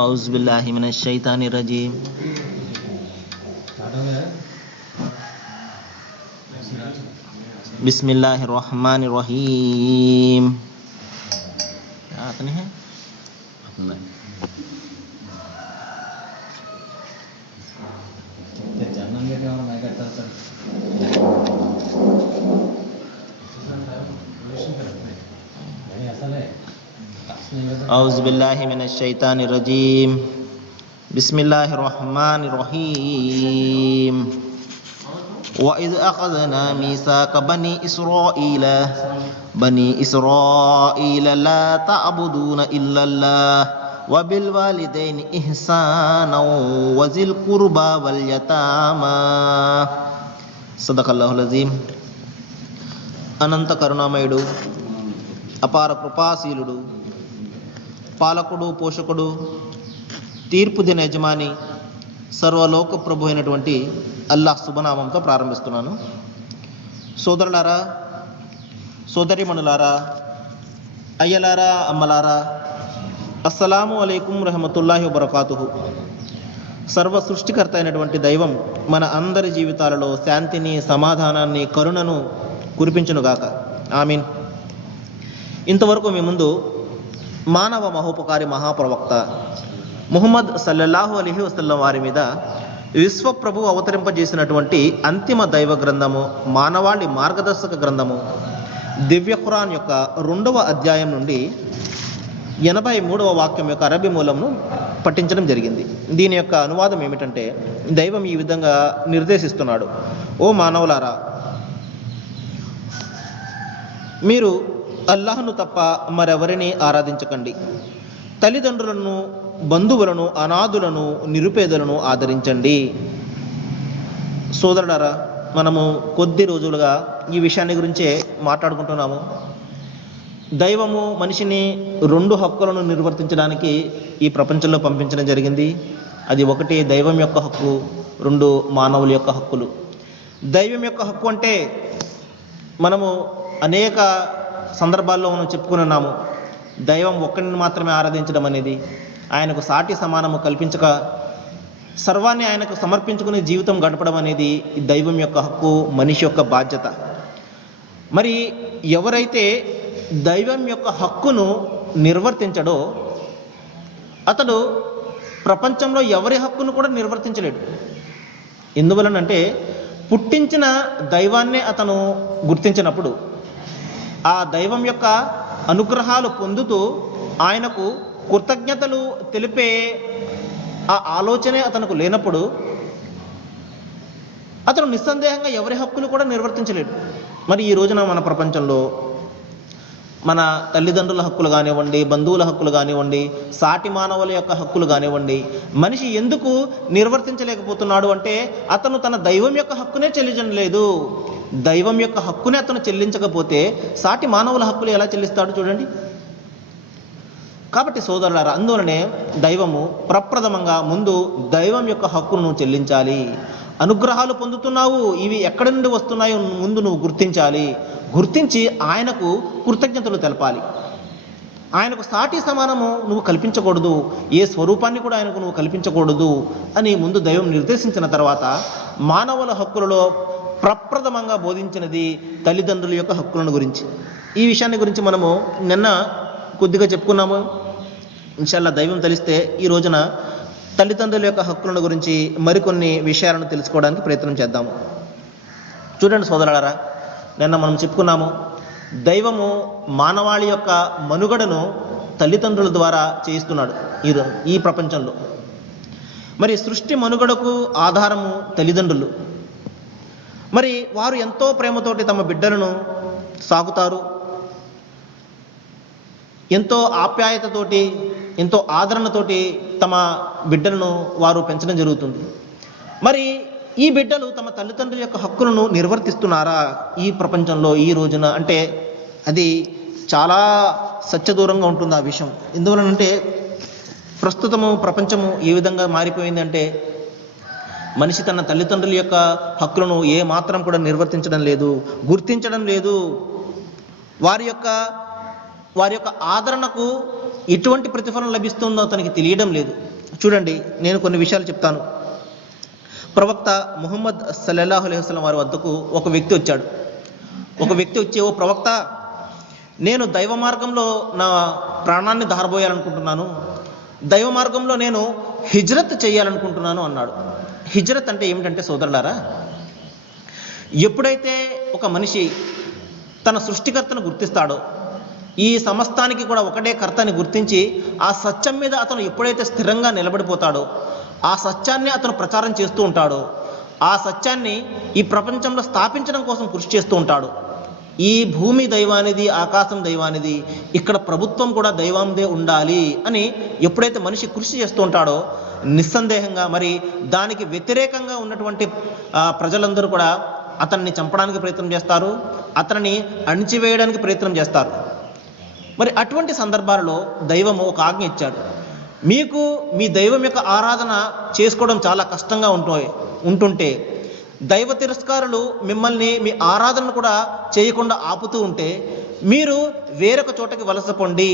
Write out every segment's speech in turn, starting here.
औज़ुबिल्लाहि मिनश्शैतानिर्रजीम। बिस्मिल्लाहिर्रहमानिर्रहीम। क्या आते हैं अपना औज़ुबिल्लाहि मिनश्शैतानिर्रजीम। बिस्मिल्लाहिर्रहमानिर्रहीम। वइज़ अख़ज़ना मीसाक़ बनी इसराईल ला तअबुदून इल्लल्लाह व बिल वालिदैनि इहसानन व ज़िल क़ुर्बा वल यतामा। सदक़ल्लाहुल अज़ीम। అనంత కరుణామయుడు, అపార కృపాశీలుడు, పాలకుడు, పోషకుడు, తీర్పు దిన యజమాని, సర్వలోక ప్రభు అయినటువంటి అల్లాహ్ శుభనామంతో ప్రారంభిస్తున్నాను. సోదరులారా, సోదరిమణులారా, అయ్యలారా, అమ్మలారా, అస్సలాము అలైకుం రహమతుల్లాహి వబరకాతుహు. సర్వ సృష్టికర్త అయినటువంటి దైవం మన అందరి జీవితాలలో శాంతిని, సమాధానాన్ని, కరుణను కురిపించునుగాక. ఆమీన్. ఇంతవరకు మీ ముందు మానవ మహోపకారి మహాప్రవక్త ముహమ్మద్ సల్లల్లాహు అలైహి వసల్లం వారి మీద విశ్వప్రభు అవతరింపజేసినటువంటి అంతిమ దైవ గ్రంథము, మానవాళి మార్గదర్శక గ్రంథము దివ్య ఖురాన్ యొక్క 2వ అధ్యాయం నుండి 83వ వాక్యం యొక్క అరబీ మూలంను పఠించడం జరిగింది. దీని యొక్క అనువాదం ఏమిటంటే, దైవం ఈ విధంగా నిర్దేశిస్తున్నాడు: ఓ మానవులారా, మీరు అల్లాహ్ను తప్ప మరెవరిని ఆరాధించకండి. తల్లిదండ్రులను, బంధువులను, అనాథులను, నిరుపేదలను ఆదరించండి. సోదరులారా, మనము కొద్ది రోజులుగా ఈ విషయాన్ని గురించే మాట్లాడుకుంటున్నాము. దైవము మనిషిని 2 హక్కులను నిర్వర్తించడానికి ఈ ప్రపంచంలో పంపించడం జరిగింది. అది ఒకటి దైవం యొక్క హక్కు, 2 మానవుల యొక్క హక్కులు. దైవం యొక్క హక్కు అంటే మనము అనేక సందర్భాల్లో మనం చెప్పుకున్నాము. దైవం ఒక్కడిని మాత్రమే ఆరాధించడం అనేది, ఆయనకు సాటి సమానము కల్పించక సర్వాన్ని ఆయనకు సమర్పించుకునే జీవితం గడపడం అనేది దైవం యొక్క హక్కు, మనిషి యొక్క బాధ్యత. మరి ఎవరైతే దైవం యొక్క హక్కును నిర్వర్తించడో అతడు ప్రపంచంలో ఎవరి హక్కును కూడా నిర్వర్తించలేడు. ఎందువలనంటే, పుట్టించిన దైవాన్నే అతను గుర్తించినప్పుడు, ఆ దైవం యొక్క అనుగ్రహాలు పొందుతూ ఆయనకు కృతజ్ఞతలు తెలిపే ఆ ఆలోచనే అతనికి లేనప్పుడు అతను నిస్సందేహంగా ఎవరి హక్కులు కూడా నిర్వర్తించలేడు. మరి ఈ రోజున మన ప్రపంచంలో మన తల్లిదండ్రుల హక్కులు కానివ్వండి, బంధువుల హక్కులు కానివ్వండి, సాటి మానవుల యొక్క హక్కులు కానివ్వండి, మనిషి ఎందుకు నిర్వర్తించలేకపోతున్నాడు అంటే, అతను తన దైవం యొక్క హక్కునే చెల్లించలేదు. దైవం యొక్క హక్కునే అతను చెల్లించకపోతే సాటి మానవుల హక్కులు ఎలా చెల్లిస్తాడు చూడండి. కాబట్టి సోదరులారా, అందువలనే దైవము ప్రప్రథమంగా ముందు దైవం యొక్క హక్కును నువ్వు చెల్లించాలి. అనుగ్రహాలు పొందుతున్నావు, ఇవి ఎక్కడి నుండి వస్తున్నాయో ముందు నువ్వు గుర్తించాలి. గుర్తించి ఆయనకు కృతజ్ఞతలు తెలపాలి. ఆయనకు సాటి సమానము నువ్వు కల్పించకూడదు, ఏ స్వరూపాన్ని కూడా ఆయనకు నువ్వు కల్పించకూడదు అని ముందు దైవం నిర్దేశించిన తర్వాత, మానవుల హక్కులలో ప్రప్రథమంగా బోధించినది తల్లిదండ్రుల యొక్క హక్కులను గురించి. ఈ విషయాన్ని గురించి మనము నిన్న కొద్దిగా చెప్పుకున్నాము. ఇన్షాల్లా దైవం తెలిస్తే ఈ రోజున తల్లిదండ్రుల యొక్క హక్కులను గురించి మరికొన్ని విషయాలను తెలుసుకోవడానికి ప్రయత్నం చేద్దాము. చూడండి సోదరులారా, నిన్న మనం చెప్పుకున్నాము, దైవము మానవాళి యొక్క మనుగడను తల్లిదండ్రుల ద్వారా చేయిస్తున్నాడు ఈ ప్రపంచంలో. మరి సృష్టి మనుగడకు ఆధారము తల్లిదండ్రులు. మరి వారు ఎంతో ప్రేమతోటి తమ బిడ్డలను సాకుతారు, ఎంతో ఆప్యాయతతోటి, ఎంతో ఆదరణతోటి తమ బిడ్డలను వారు పెంచడం జరుగుతుంది. మరి ఈ బిడ్డలు తమ తల్లిదండ్రుల యొక్క హక్కులను నిర్వర్తిస్తున్నారా ఈ ప్రపంచంలో ఈ రోజున అంటే, అది చాలా సత్యదూరంగా ఉంటుంది ఆ విషయం. ఎందువలనంటే, ప్రస్తుతము ప్రపంచము ఏ విధంగా మారిపోయిందంటే, మనిషి తన తల్లిదండ్రుల యొక్క హక్కులను ఏ మాత్రం కూడా నిర్వర్తించడం లేదు, గుర్తించడం లేదు. వారి యొక్క వారి యొక్క ఆదరణకు ఎటువంటి ప్రతిఫలం లభిస్తుందో అతనికి తెలియడం లేదు. చూడండి, నేను కొన్ని విషయాలు చెప్తాను. ప్రవక్త ముహమ్మద్ సల్లల్లాహు అలైహి వసల్లం వారి వద్దకు ఒక వ్యక్తి వచ్చాడు. ఒక వ్యక్తి వచ్చి, ఓ ప్రవక్త, నేను దైవ మార్గంలో నా ప్రాణాన్ని ధారబోయాలనుకుంటున్నాను, దైవ మార్గంలో నేను హిజ్రత్ చేయాలనుకుంటున్నాను అన్నాడు. హిజ్రత్ అంటే ఏమిటంటే సోదరులారా, ఎప్పుడైతే ఒక మనిషి తన సృష్టికర్తను గుర్తిస్తాడో, ఈ సమస్తానికి కూడా ఒకటే కర్తని గుర్తించి ఆ సత్యం మీద అతను ఎప్పుడైతే స్థిరంగా నిలబడిపోతాడో, ఆ సత్యాన్ని అతను ప్రచారం చేస్తూ ఉంటాడో, ఆ సత్యాన్ని ఈ ప్రపంచంలో స్థాపించడం కోసం కృషి చేస్తూ ఉంటాడు. ఈ భూమి దైవానిది, ఆకాశం దైవానిది, ఇక్కడ ప్రభుత్వం కూడా దైవందే ఉండాలి అని ఎప్పుడైతే మనిషి కృషి చేస్తూ ఉంటాడో, నిస్సందేహంగా మరి దానికి వ్యతిరేకంగా ఉన్నటువంటి ప్రజలందరూ కూడా అతన్ని చంపడానికి ప్రయత్నం చేస్తారు, అతన్ని అణిచివేయడానికి ప్రయత్నం చేస్తారు. మరి అటువంటి సందర్భాలలో దైవము ఒక ఆజ్ఞ ఇచ్చాడు. మీకు మీ దైవం యొక్క ఆరాధన చేసుకోవడం చాలా కష్టంగా ఉంటుంటే, దైవ తిరస్కారులు మిమ్మల్ని మీ ఆరాధనను కూడా చేయకుండా ఆపుతూ ఉంటే, మీరు వేరొక చోటకి వలస పొండి,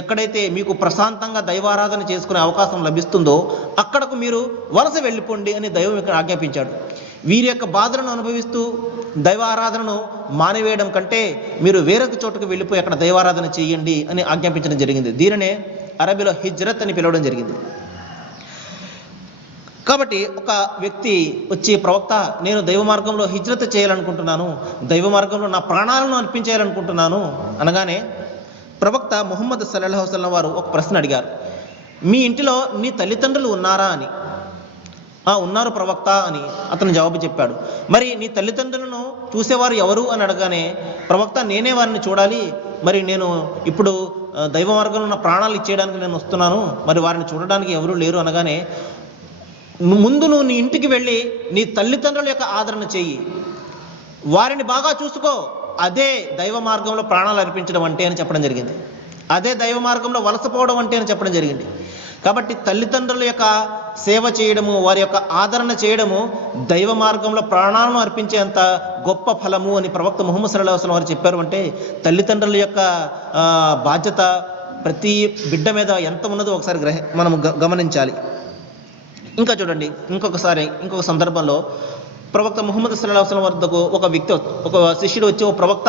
ఎక్కడైతే మీకు ప్రశాంతంగా దైవారాధన చేసుకునే అవకాశం లభిస్తుందో అక్కడకు మీరు వలస వెళ్ళిపోండి అని దైవం ఇక్కడ ఆజ్ఞాపించాడు. వీరి యొక్క బాధలను అనుభవిస్తూ దైవారాధనను మానివేయడం కంటే మీరు వేరొక చోటుకు వెళ్ళిపోయి అక్కడ దైవారాధన చేయండి అని ఆజ్ఞాపించడం జరిగింది. దీనినే అరబీలో హిజ్రత్ అని పిలవడం జరిగింది. కాబట్టి ఒక వ్యక్తి వచ్చి, ప్రవక్త, నేను దైవ మార్గంలో హిజ్రత్ చేయాలనుకుంటున్నాను, దైవ మార్గంలో నా ప్రాణాలను అర్పించేయాలనుకుంటున్నాను అనగానే ప్రవక్త ముహమ్మద్ సల్లల్లాహు అలైహి వసల్లం వారు ఒక ప్రశ్న అడిగారు. మీ ఇంటిలో నీ తల్లిదండ్రులు ఉన్నారా అని. ఉన్నారు ప్రవక్త అని అతను జవాబు చెప్పాడు. మరి నీ తల్లిదండ్రులను చూసేవారు ఎవరు అని అడగానే ప్రవక్త, నేనే వారిని చూడాలి, మరి నేను ఇప్పుడు దైవ మార్గంలో నా ప్రాణాలు ఇచ్చేయడానికి నేను వస్తున్నాను, మరి వారిని చూడడానికి ఎవరూ లేరు అనగానే, ముందు నువ్వు నీ ఇంటికి వెళ్ళి నీ తల్లిదండ్రుల యొక్క ఆదరణ చెయ్యి, వారిని బాగా చూసుకో, అదే దైవ మార్గంలో ప్రాణాలు అర్పించడం అంటే అని చెప్పడం జరిగింది. అదే దైవ మార్గంలో వలసపోవడం అంటే అని చెప్పడం జరిగింది. కాబట్టి తల్లిదండ్రుల యొక్క సేవ చేయడము, వారి యొక్క ఆదరణ చేయడము దైవ మార్గంలో ప్రాణాలను అర్పించేంత గొప్ప ఫలము అని ప్రవక్త ముహమ్మద్ సల్లల్లాహు అలైహి వసల్లం వారు చెప్పారు. అంటే తల్లిదండ్రుల యొక్క బాధ్యత ప్రతి బిడ్డ మీద ఎంత ఉన్నదో ఒకసారి మనం గమనించాలి. ఇంకా చూడండి, ఇంకొక సందర్భంలో ప్రవక్త ముహమ్మద్ సల్లల్లాహు అలైహి వసల్లం వద్దకు ఒక శిష్యుడు వచ్చి, ఓ ప్రవక్త,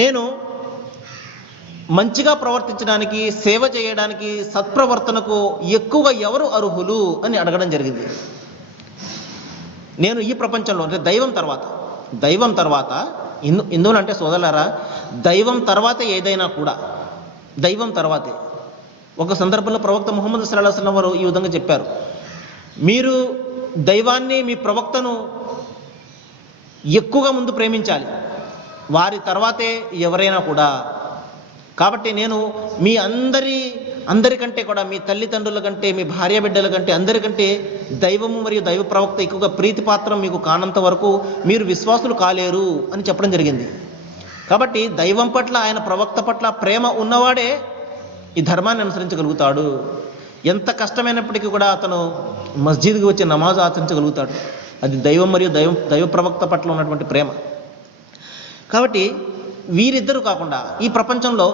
నేను మంచిగా ప్రవర్తించడానికి, సేవ చేయడానికి, సత్ప్రవర్తనకు ఎక్కువగా ఎవరు అర్హులు అని అడగడం జరిగింది. నేను ఈ ప్రపంచంలో అంటే దైవం తర్వాత ఎందువలంటే సోదరులారా, దైవం తర్వాత ఏదైనా కూడా దైవం తర్వాతే. ఒక సందర్భంలో ప్రవక్త ముహమ్మద్ సల్లల్లాహు అలైహి వసల్లం వారు ఈ విధంగా చెప్పారు, మీరు దైవాన్ని, మీ ప్రవక్తను ఎక్కువగా ముందు ప్రేమించాలి, వారి తర్వాతే ఎవరైనా కూడా. కాబట్టి నేను మీ అందరికంటే కూడా, మీ తల్లిదండ్రుల కంటే, మీ భార్య బిడ్డల కంటే, అందరికంటే దైవము మరియు దైవ ప్రవక్త ఎక్కువగా ప్రీతిపాత్రం మీకు కానంత వరకు మీరు విశ్వాసులు కాలేరు అని చెప్పడం జరిగింది. కాబట్టి దైవం పట్ల, ఆయన ప్రవక్త పట్ల ప్రేమ ఉన్నవాడే ఈ ధర్మాన్ని అనుసరించగలుగుతాడు. ఎంత కష్టమైనప్పటికీ కూడా అతను మస్జిద్కి వచ్చి నమాజ్ ఆచరించగలుగుతాడు. అది దైవం మరియు దైవ ప్రవక్త పట్ల ఉన్నటువంటి ప్రేమ. కాబట్టి వీరిద్దరూ కాకుండా ఈ ప్రపంచంలో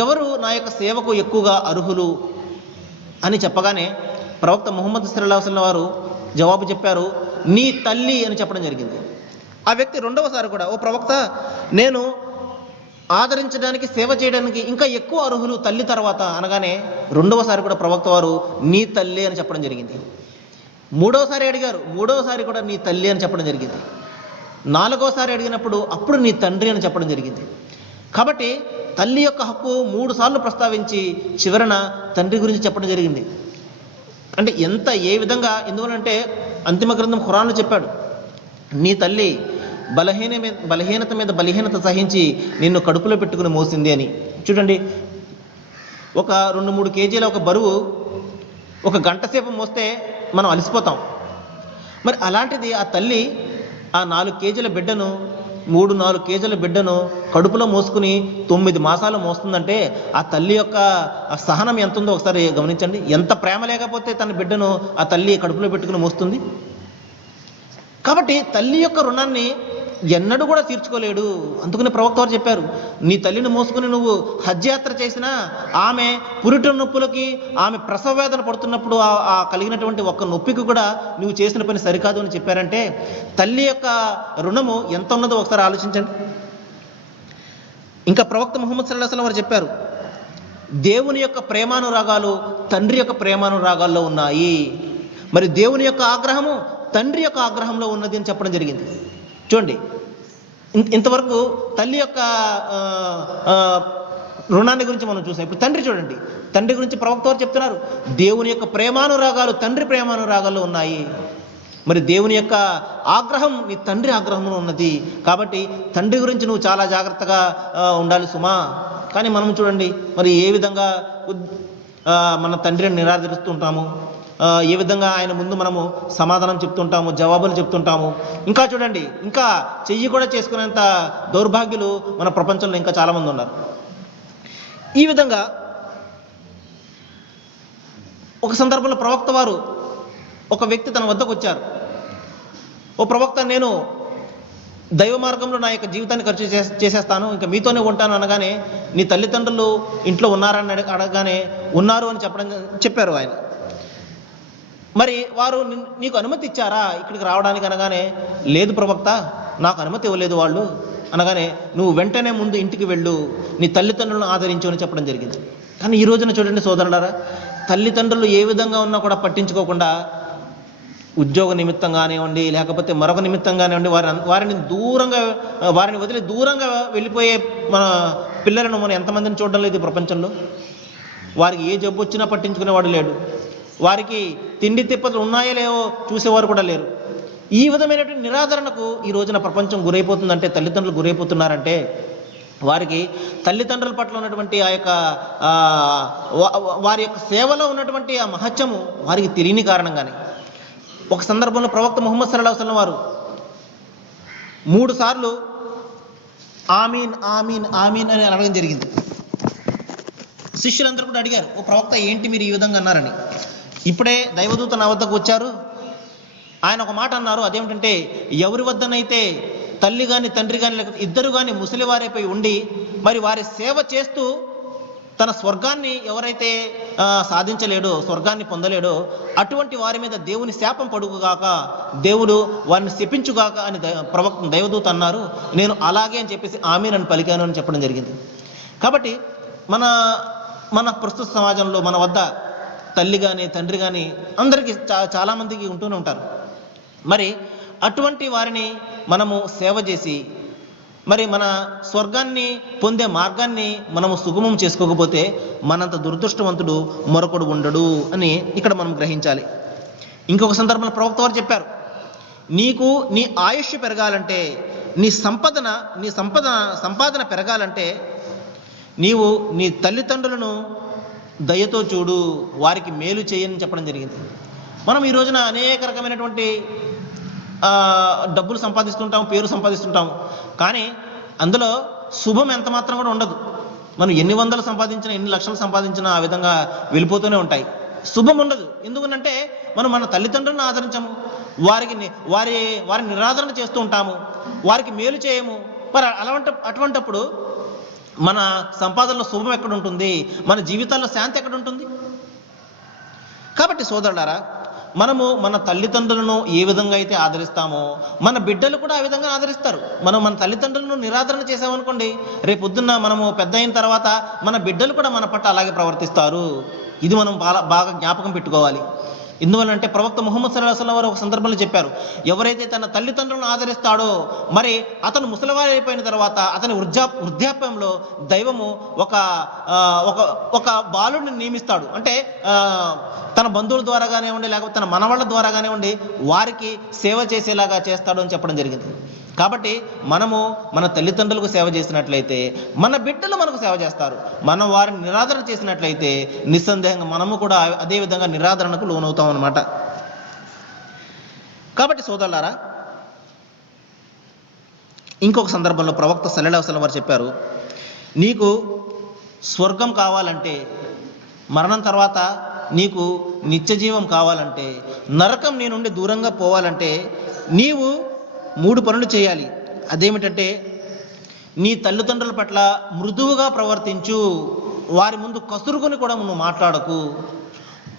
ఎవరు నా యొక్క సేవకు ఎక్కువగా అర్హులు అని చెప్పగానే ప్రవక్త ముహమ్మద్ సల్లల్లాహు అలైహి వసల్లం వారు జవాబు చెప్పారు, నీ తల్లి అని చెప్పడం జరిగింది. ఆ వ్యక్తి రెండవసారి కూడా, ఓ ప్రవక్త, నేను ఆదరించడానికి, సేవ చేయడానికి ఇంకా ఎక్కువ అర్హులు తల్లి తర్వాత అనగానే రెండవసారి కూడా ప్రవక్త వారు నీ తల్లి అని చెప్పడం జరిగింది. మూడవసారి అడిగారు, మూడవసారి కూడా నీ తల్లి అని చెప్పడం జరిగింది. నాలుగోసారి అడిగినప్పుడు అప్పుడు నీ తండ్రి అని చెప్పడం జరిగింది. కాబట్టి తల్లి యొక్క హక్కు 3 సార్లు ప్రస్తావించి చివరన తండ్రి గురించి చెప్పడం జరిగింది. అంటే ఏ విధంగా, ఎందువలంటే అంతిమ గ్రంథం ఖురాన్లో చెప్పాడు, నీ తల్లి బలహీనత మీద బలహీనత సహించి నిన్ను కడుపులో పెట్టుకుని మోసింది అని. చూడండి, ఒక 2-3 కేజీల ఒక బరువు ఒక గంట సేపు మోస్తే మనం అలసిపోతాం. మరి అలాంటిది ఆ తల్లి ఆ 4 కేజీల బిడ్డను, 3-4 కేజీల బిడ్డను కడుపులో మోసుకుని 9 మాసాలు మోస్తుందంటే ఆ తల్లి యొక్క సహనం ఎంత ఉందో ఒకసారి గమనించండి. ఎంత ప్రేమ లేకపోతే తన బిడ్డను ఆ తల్లి కడుపులో పెట్టుకుని మోస్తుంది. కాబట్టి తల్లి యొక్క రుణాన్ని ఎన్నడూ కూడా తీర్చుకోలేడు. అందుకని ప్రవక్త వారు చెప్పారు, నీ తల్లిని మోసుకుని నువ్వు హజ్ యాత్ర చేసినా ఆమె పురిటి నొప్పులకి, ఆమె ప్రసవ వేదన పడుతున్నప్పుడు ఆ కలిగినటువంటి ఒక్క నొప్పికి కూడా నువ్వు చేసిన పని సరికాదు అని చెప్పారంటే తల్లి యొక్క రుణము ఎంత ఉన్నదో ఒకసారి ఆలోచించండి. ఇంకా ప్రవక్త ముహమ్మద్ సల్లల్లాహు అలైహి వసల్లం వారు చెప్పారు, దేవుని యొక్క ప్రేమానురాగాలు తండ్రి యొక్క ప్రేమానురాగాల్లో ఉన్నాయి. మరి దేవుని యొక్క ఆగ్రహము తండ్రి యొక్క ఆగ్రహంలో ఉన్నది అని చెప్పడం జరిగింది. చూడండి, ఇంతవరకు తల్లి యొక్క రుణాన్ని గురించి మనం చూసాం. ఇప్పుడు తండ్రి చూడండి, తండ్రి గురించి ప్రవక్త వారు చెప్తున్నారు, దేవుని యొక్క ప్రేమానురాగాలు తండ్రి ప్రేమానురాగాల్లో ఉన్నాయి. మరి దేవుని యొక్క ఆగ్రహం నీ తండ్రి ఆగ్రహంలో ఉన్నది. కాబట్టి తండ్రి గురించి నువ్వు చాలా జాగ్రత్తగా ఉండాలి సుమా. కానీ మనం చూడండి, మరి ఏ విధంగా మన తండ్రిని నిరాదరిస్తూ ఉంటాము, ఏ విధంగా ఆయన ముందు మనము సమాధానం చెప్తుంటాము, జవాబులు చెప్తుంటాము. ఇంకా చూడండి, ఇంకా చెయ్యి కూడా చేసుకునేంత దౌర్భాగ్యులు మన ప్రపంచంలో ఇంకా చాలామంది ఉన్నారు. ఈ విధంగా ఒక సందర్భంలో ప్రవక్త వారు, ఒక వ్యక్తి తన వద్దకు వచ్చారు. ఓ ప్రవక్త, నేను దైవ మార్గంలో నా యొక్క జీవితాన్ని ఖర్చు చేసేస్తాను, ఇంకా మీతోనే ఉంటాను అనగానే, నీ తల్లిదండ్రులు ఇంట్లో ఉన్నారని అడగగానే ఉన్నారు అని చెప్పారు ఆయన. మరి వారు నీకు అనుమతి ఇచ్చారా ఇక్కడికి రావడానికి అనగానే, లేదు ప్రవక్త, నాకు అనుమతి ఇవ్వలేదు వాళ్ళు అనగానే, నువ్వు వెంటనే ముందు ఇంటికి వెళ్ళు, నీ తల్లిదండ్రులను ఆదరించు అని చెప్పడం జరిగింది. కానీ ఈ రోజున చూడండి సోదరులారా, తల్లిదండ్రులు ఏ విధంగా ఉన్నా కూడా పట్టించుకోకుండా ఉద్యోగ నిమిత్తం కానివ్వండి, లేకపోతే మరొక నిమిత్తం కానివ్వండి, వారిని వదిలి దూరంగా వెళ్ళిపోయే మన పిల్లలను మనం ఎంతమందిని చూడడం లేదు ప్రపంచంలో. వారికి ఏ జబ్బు వచ్చినా పట్టించుకునేవాడు లేడు, వారికి తిండి తిప్పలు ఉన్నాయో లేవో చూసేవారు కూడా లేరు. ఈ విధమైనటువంటి నిరాదరణకు ఈ రోజున ప్రపంచం గురైపోతుందంటే, తల్లిదండ్రులు గురైపోతున్నారంటే, వారికి తల్లిదండ్రుల పట్ల ఉన్నటువంటి ఆ యొక్క వారి యొక్క సేవలో ఉన్నటువంటి ఆ మహత్యము వారికి తెలియని కారణంగానే. ఒక సందర్భంలో ప్రవక్త ముహమ్మద్ సల్లల్లాహు అలైహి వసల్లం వారు 3 సార్లు ఆమీన్ ఆమీన్ ఆమీన్ అని అనడం జరిగింది. శిష్యులందరూ కూడా అడిగారు, ఓ ప్రవక్త, ఏంటి మీరు ఈ విధంగా అన్నారని. ఇప్పుడే దైవదూత నా వద్దకు వచ్చారు, ఆయన ఒక మాట అన్నారు, అదేమిటంటే, ఎవరి వద్దనైతే తల్లి కానీ తండ్రి కానీ లేకపోతే ఇద్దరు కానీ ముసలివారైపోయి ఉండి మరి వారి సేవ చేస్తూ తన స్వర్గాన్ని ఎవరైతే సాధించలేడో, స్వర్గాన్ని పొందలేడో, అటువంటి వారి మీద దేవుని శాపం పడుగుగాక, దేవుడు వారిని శపించుగాక అని ప్రవక్త దైవదూత అన్నారు. నేను అలాగే అని చెప్పేసి ఆమీన్ అని పలికాను అని చెప్పడం జరిగింది. కాబట్టి మన ప్రస్తుత సమాజంలో మన వద్ద తల్లి కానీ తండ్రి కానీ అందరికీ చాలామందికి ఉంటూనే ఉంటారు. మరి అటువంటి వారిని మనము సేవ చేసి మరి మన స్వర్గాన్ని పొందే మార్గాన్ని మనము సుగమం చేసుకోకపోతే మనంత దురదృష్టవంతుడు మరొకడు ఉండడు అని ఇక్కడ మనం గ్రహించాలి. ఇంకొక సందర్భంలో ప్రవక్త వారు చెప్పారు, నీకు నీ ఆయుష్ పెరగాలంటే, నీ సంపాదన పెరగాలంటే నీవు నీ తల్లిదండ్రులను దయతో చూడు, వారికి మేలు చేయని చెప్పడం జరిగింది. మనం ఈ రోజున అనేక రకమైనటువంటి డబ్బులు సంపాదిస్తుంటాము, పేరు సంపాదిస్తుంటాము, కానీ అందులో శుభం ఎంత మాత్రం కూడా ఉండదు. మనం ఎన్ని వందలు సంపాదించినా, ఎన్ని లక్షలు సంపాదించినా ఆ విధంగా వెళ్ళిపోతూనే ఉంటాయి, శుభం ఉండదు. ఎందుకనంటే మనం మన తల్లిదండ్రులను ఆదరించము, వారిని నిరాదరణ చేస్తూ ఉంటాము, వారికి మేలు చేయము. మరి అటువంటప్పుడు మన సంపాదనలో శుభం ఎక్కడ ఉంటుంది, మన జీవితాల్లో శాంతి ఎక్కడ ఉంటుంది? కాబట్టి సోదరులారా, మనము మన తల్లిదండ్రులను ఏ విధంగా అయితే ఆదరిస్తామో మన బిడ్డలు కూడా ఆ విధంగా ఆదరిస్తారు. మనం మన తల్లిదండ్రులను నిరాదరణ చేసామనుకోండి, రేపు పొద్దున్న మనము పెద్ద అయిన తర్వాత మన బిడ్డలు కూడా మన పట్ల అలాగే ప్రవర్తిస్తారు. ఇది మనం బాగా జ్ఞాపకం పెట్టుకోవాలి. ఎందువల్లంటే ప్రవక్త ముహమ్మద్ సల్లల్లాహు అలైహి వసల్లం వారు ఒక సందర్భంలో చెప్పారు, ఎవరైతే తన తల్లిదండ్రులను ఆదరిస్తాడో మరి అతను ముసలివారు అయిపోయిన తర్వాత అతని వృద్ధాప్యంలో దైవము ఒక బాలుడిని నియమిస్తాడు. అంటే తన బంధువుల ద్వారా కానివ్వండి, లేకపోతే తన మనవాళ్ళ ద్వారా కానివ్వండి, వారికి సేవ చేసేలాగా చేస్తాడు అని చెప్పడం జరిగింది. కాబట్టి మనము మన తల్లిదండ్రులకు సేవ చేసినట్లయితే మన బిడ్డలు మనకు సేవ చేస్తారు. మనం వారిని నిరాదరణ చేసినట్లయితే నిస్సందేహంగా మనము కూడా అదే విధంగా నిరాదరణకు లోనవుతాం అన్నమాట. కాబట్టి సోదరులారా, ఇంకొక సందర్భంలో ప్రవక్త సల్లల్లాహు అలైహి వసల్లం వారు చెప్పారు, నీకు స్వర్గం కావాలంటే, మరణం తర్వాత నీకు నిత్యజీవం కావాలంటే, నరకం నీ నుండి దూరంగా పోవాలంటే నీవు 3 పనులు చేయాలి. అదేమిటంటే, నీ తల్లిదండ్రుల పట్ల మృదువుగా ప్రవర్తించు, వారి ముందు కసురుకొని కూడా నువ్వు మాట్లాడకు,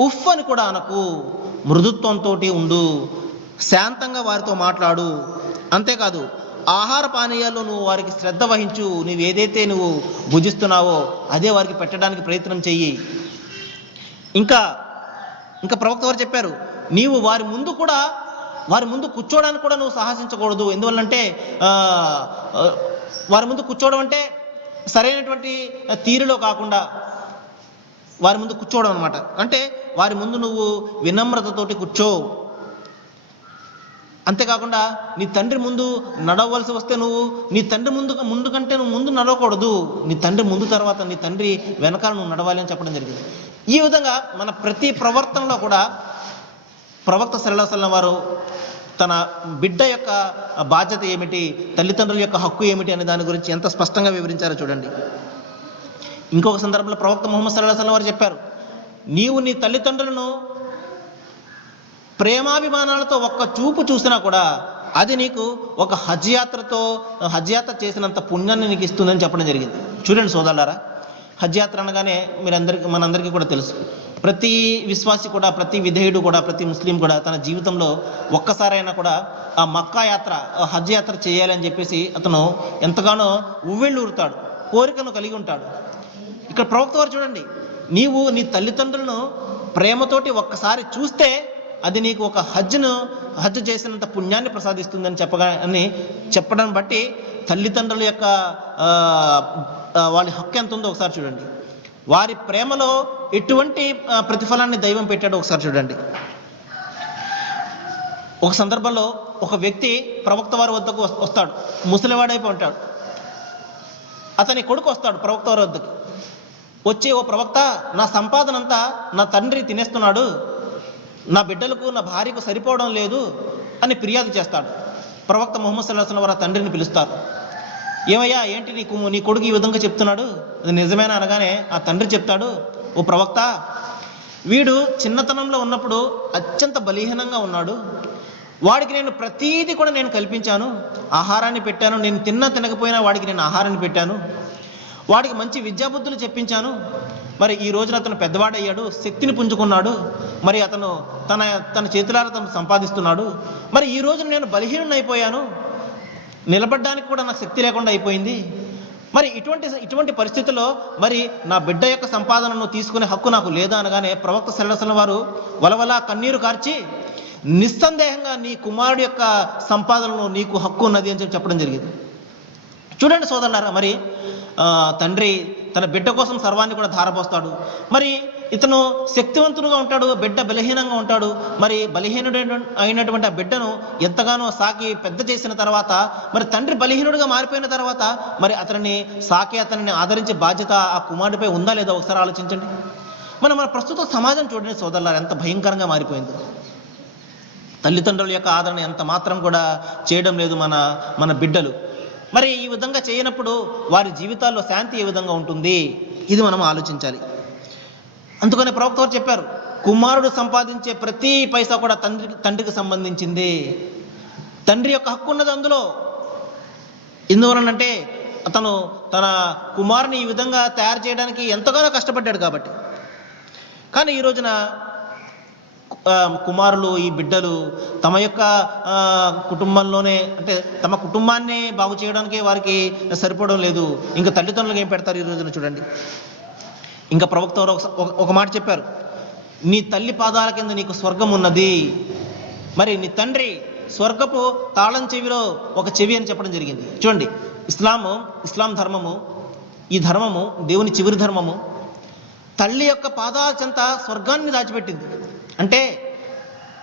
ఉఫ్ అని కూడా అనకు, మృదుత్వంతో ఉండు, శాంతంగా వారితో మాట్లాడు. అంతేకాదు, ఆహార పానీయాల్లో నువ్వు వారికి శ్రద్ధ వహించు, నువ్వు ఏదైతే నువ్వు భుజిస్తున్నావో అదే వారికి పెట్టడానికి ప్రయత్నం చెయ్యి. ఇంకా ఇంకా ప్రవక్త వారు చెప్పారు, నీవు వారి ముందు కూర్చోవడానికి కూడా నువ్వు సాహసించకూడదు. ఎందువల్లంటే వారి ముందు కూర్చోవడం అంటే సరైనటువంటి తీరులో కాకుండా వారి ముందు కూర్చోవడం అనమాట. అంటే వారి ముందు నువ్వు వినమ్రతతోటి కూర్చో. అంతేకాకుండా నీ తండ్రి ముందు నడవలసి వస్తే నువ్వు నీ తండ్రి ముందు కంటే నువ్వు ముందు నడవకూడదు. నీ తండ్రి ముందు తర్వాత నీ తండ్రి వెనకాల నువ్వు నడవాలి అని చెప్పడం జరిగింది. ఈ విధంగా మన ప్రతి ప్రవర్తనలో కూడా ప్రవక్త సల్లల్లాహు అలైహి వసల్లం వారు తన బిడ్డ యొక్క బాధ్యత ఏమిటి, తల్లిదండ్రుల యొక్క హక్కు ఏమిటి అనే దాని గురించి ఎంత స్పష్టంగా వివరించారో చూడండి. ఇంకొక సందర్భంలో ప్రవక్త ముహమ్మద్ సల్లల్లాహు అలైహి వసల్లం వారు చెప్పారు, నీవు నీ తల్లిదండ్రులను ప్రేమాభిమానాలతో ఒక్క చూపు చూసినా కూడా అది నీకు ఒక హజ్ యాత్ర చేసినంత పుణ్యాన్ని నీకు ఇస్తుందని చెప్పడం జరిగింది. చూడండి సోదరులారా, హజ్ యాత్ర అనగానే మనందరికీ కూడా తెలుసు. ప్రతి విశ్వాసి కూడా, ప్రతి విధేయుడు కూడా, ప్రతి ముస్లిం కూడా తన జీవితంలో ఒక్కసారైనా కూడా ఆ మక్కా యాత్ర, హజ్ యాత్ర చేయాలని చెప్పేసి అతను ఎంతగానో ఉవ్వెళ్ళూరుతాడు, కోరికను కలిగి ఉంటాడు. ఇక్కడ ప్రవక్త వారు చూడండి, నీవు నీ తల్లిదండ్రులను ప్రేమతోటి ఒక్కసారి చూస్తే అది నీకు ఒక హజ్ చేసినంత పుణ్యాన్ని ప్రసాదిస్తుందని చెప్పడం బట్టి తల్లిదండ్రుల యొక్క వాళ్ళ హక్కు ఎంత ఉందో ఒకసారి చూడండి. వారి ప్రేమలో ఎటువంటి ప్రతిఫలాన్ని దైవం పెట్టాడో ఒకసారి చూడండి. ఒక సందర్భంలో ఒక వ్యక్తి ప్రవక్త వారి వద్దకు వస్తాడు, ముసలివాడైపోయి ఉంటాడు. అతని కొడుకు వస్తాడు ప్రవక్త వారి వద్దకు వచ్చి, ఓ ప్రవక్త, నా సంపాదన అంతా నా తండ్రి తినేస్తున్నాడు, నా బిడ్డలకు నా భార్యకు సరిపోవడం లేదు అని ఫిర్యాదు చేస్తాడు. ప్రవక్త ముహమ్మద్ సల్లల్లాహు అలైహి వసల్లం వారు తండ్రిని పిలుస్తారు. ఏమయ్యా, ఏంటి నీ కొడుకు ఈ విధంగా చెప్తున్నాడు, అది నిజమేనా అనగానే ఆ తండ్రి చెప్తాడు, ఓ ప్రవక్త, వీడు చిన్నతనంలో ఉన్నప్పుడు అత్యంత బలహీనంగా ఉన్నాడు, వాడికి నేను ప్రతీది కూడా నేను కల్పించాను, ఆహారాన్ని పెట్టాను, నేను తినకపోయినా వాడికి నేను ఆహారాన్ని పెట్టాను, వాడికి మంచి విద్యాబుద్ధులు చెప్పించాను. మరి ఈ రోజున అతను పెద్దవాడయ్యాడు, శక్తిని పుంజుకున్నాడు, మరి అతను తన చేతులారా తను సంపాదిస్తున్నాడు. మరి ఈ రోజున నేను బలహీనుని అయిపోయాను, నిలబడడానికి కూడా నాకు శక్తి లేకుండా అయిపోయింది. మరి ఇటువంటి పరిస్థితుల్లో మరి నా బిడ్డ యొక్క సంపాదనను తీసుకునే హక్కు నాకు లేదా అనగానే ప్రవక్త సల్లల్లాహు అలైహి వసల్లం వారు వలవలా కన్నీరు కార్చి, నిస్సందేహంగా నీ కుమారుడు యొక్క సంపాదనలో నీకు హక్కు ఉన్నది అని చెప్పడం జరిగింది. చూడండి సోదరులారా, మరి తండ్రి తన బిడ్డ కోసం సర్వాన్ని కూడా ధారపోస్తాడు. మరి ఇతను శక్తివంతుడుగా ఉంటాడు, బిడ్డ బలహీనంగా ఉంటాడు. మరి బలహీనుడు అయినటువంటి ఆ బిడ్డను ఎంతగానో సాకి పెద్ద చేసిన తర్వాత, మరి తండ్రి బలహీనుడిగా మారిపోయిన తర్వాత మరి అతనిని ఆదరించే బాధ్యత ఆ కుమారుడిపై ఉందా లేదా ఒకసారి ఆలోచించండి. మన ప్రస్తుత సమాజం చూడండి సోదరులారా, ఎంత భయంకరంగా మారిపోయిందో. తల్లిదండ్రుల యొక్క ఆదరణ ఎంత మాత్రం కూడా చేయడం లేదు మన బిడ్డలు. మరి ఈ విధంగా చేయనప్పుడు వారి జీవితాల్లో శాంతి ఏ విధంగా ఉంటుంది, ఇది మనం ఆలోచించాలి. అందుకనే ప్రవక్త వారు చెప్పారు, కుమారుడు సంపాదించే ప్రతి పైసా కూడా తండ్రికి సంబంధించింది, తండ్రి యొక్క హక్కు ఉన్నది అందులో. ఎందువలనంటే అతను తన కుమారుని ఈ విధంగా తయారు చేయడానికి ఎంతగానో కష్టపడ్డాడు కాబట్టి. కానీ ఈ రోజున కుమారులు, ఈ బిడ్డలు తమ యొక్క కుటుంబంలోనే, అంటే తమ కుటుంబాన్ని బాగు చేయడానికే వారికి సరిపోవడం లేదు, ఇంకా తల్లిదండ్రులకు ఏం పెడతారు ఈ రోజున చూడండి. ఇంకా ప్రవక్త ఒక మాట చెప్పారు, నీ తల్లి పాదాల కింద నీకు స్వర్గం ఉన్నది. మరి నీ తండ్రి స్వర్గపు తాళం చెవిలో ఒక చెవి అని చెప్పడం జరిగింది. చూడండి, ఇస్లాం ధర్మము, ఈ ధర్మము దేవుని చివరి ధర్మము, తల్లి యొక్క పాదాల చెంత స్వర్గాన్ని దాచిపెట్టింది. అంటే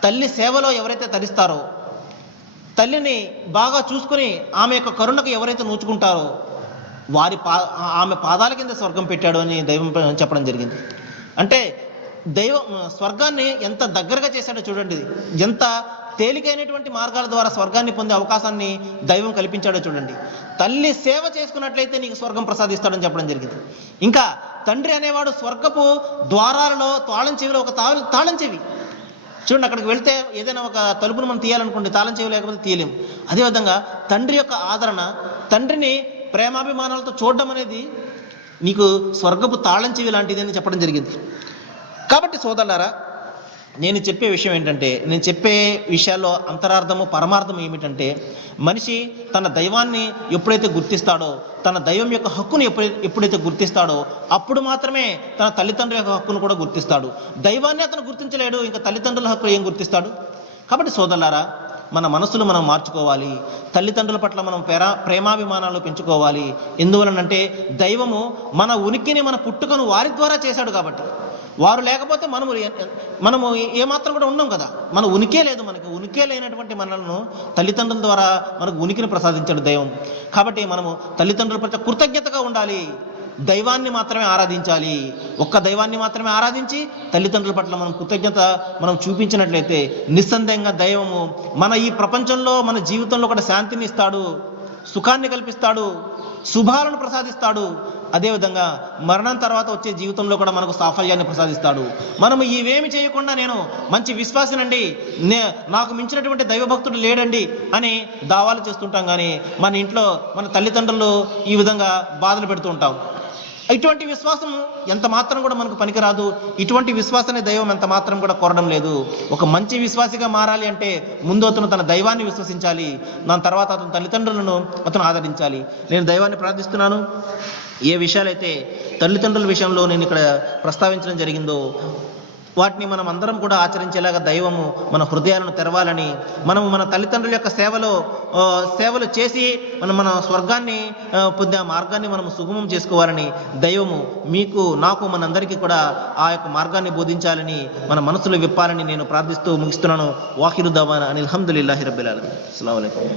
తల్లి సేవలో ఎవరైతే తరిస్తారో, తల్లిని బాగా చూసుకుని ఆమె యొక్క కరుణకు ఎవరైతే నోచుకుంటారో ఆమె పాదాల కింద స్వర్గం పెట్టాడు అని దైవం చెప్పడం జరిగింది. అంటే దైవం స్వర్గాన్ని ఎంత దగ్గరగా చేశాడో చూడండి, ఎంత తేలికైనటువంటి మార్గాల ద్వారా స్వర్గాన్ని పొందే అవకాశాన్ని దైవం కల్పించాడో చూడండి. తల్లి సేవ చేసుకున్నట్లయితే నీకు స్వర్గం ప్రసాదిస్తాడని చెప్పడం జరిగింది. ఇంకా తండ్రి అనేవాడు స్వర్గపు ద్వారాలలో తాళం చెవిలో ఒక తాళం చెవి. చూడండి, అక్కడికి వెళ్తే ఏదైనా ఒక తలుపును మనం తీయాలనుకోండి, తాళం చెవి లేకపోతే తీయలేము. అదేవిధంగా తండ్రి యొక్క ఆదరణ, తండ్రిని ప్రేమాభిమానాలతో చూడడం అనేది నీకు స్వర్గపు తాళం చెవి లాంటిది అని చెప్పడం జరిగింది. కాబట్టి సోదరులారా, నేను చెప్పే విషయం ఏంటంటే, నేను చెప్పే విషయాల్లో అంతరార్థము పరమార్థం ఏమిటంటే, మనిషి తన దైవాన్ని ఎప్పుడైతే గుర్తిస్తాడో, తన దైవం యొక్క హక్కును ఎప్పుడైతే గుర్తిస్తాడో, అప్పుడు మాత్రమే తన తల్లిదండ్రుల యొక్క హక్కును కూడా గుర్తిస్తాడు. దైవాన్ని అతను గుర్తించలేడు, ఇంకా తల్లిదండ్రుల హక్కు ఏం గుర్తిస్తాడు? కాబట్టి సోదరులారా, మన మనసులు మనం మార్చుకోవాలి. తల్లిదండ్రుల పట్ల మనం ప్రేమాభిమానాలు పెంచుకోవాలి. ఎందువలనంటే దైవము మన ఉనికిని, మన పుట్టుకను వారి ద్వారా చేశాడు. కాబట్టి వారు లేకపోతే మనము ఏమాత్రం కూడా ఉన్నాం కదా. మన ఉనికే లేదు. మనకి ఉనికే లేనటువంటి మనలను తల్లిదండ్రుల ద్వారా మనకు ఉనికిని ప్రసాదించాడు దైవం. కాబట్టి మనము తల్లిదండ్రుల పట్ల కృతజ్ఞతగా ఉండాలి. దైవాన్ని మాత్రమే ఆరాధించాలి. ఒక్క దైవాన్ని మాత్రమే ఆరాధించి తల్లిదండ్రుల పట్ల మనం కృతజ్ఞత మనం చూపించినట్లయితే నిస్సందేహంగా దైవము మన ఈ ప్రపంచంలో, మన జీవితంలో కూడా శాంతిని ఇస్తాడు, సుఖాన్ని కల్పిస్తాడు, శుభాలను ప్రసాదిస్తాడు. అదేవిధంగా మరణం తర్వాత వచ్చే జీవితంలో కూడా మనకు సాఫల్యాన్ని ప్రసాదిస్తాడు. మనము ఇవేమి చేయకుండా నేను మంచి విశ్వాసినండి, నాకు మించినటువంటి దైవభక్తుడు లేడండి అని దావాలు చేస్తుంటాం. కానీ మన ఇంట్లో మన తల్లిదండ్రులు ఈ విధంగా బాధలు పెడుతూ ఉంటాం. ఇటువంటి విశ్వాసం ఎంత మాత్రం కూడా మనకు పనికిరాదు. ఇటువంటి విశ్వాసాన్ని దైవం ఎంత మాత్రం కూడా కోరడం లేదు. ఒక మంచి విశ్వాసిగా మారాలి అంటే ముందు అతను తన దైవాన్ని విశ్వసించాలి, దాని తర్వాత అతని తల్లిదండ్రులను అతను ఆదరించాలి. నేను దైవాన్ని ప్రార్థిస్తున్నాను. ఏ విషయాలైతే తల్లిదండ్రుల విషయంలో నేను ఇక్కడ ప్రస్తావించడం జరిగిందో వాటిని మనం అందరం కూడా ఆచరించేలాగా దైవము మన హృదయాలను తెరవాలని, మనము మన తల్లిదండ్రుల యొక్క సేవలు చేసి మన స్వర్గాన్ని పొందే మార్గాన్ని మనం సుగమం చేసుకోవాలని దైవము మీకు, నాకు, మనందరికీ కూడా ఆ యొక్క మార్గాన్ని బోధించాలని, మన మనసులు విప్పాలని నేను ప్రార్థిస్తూ ముగిస్తున్నాను. వాఖిరు దవానా అనిల్ హమ్దులిల్లాహి రబ్బిల్ ఆలమీన్. అస్సలాము అలైకుం.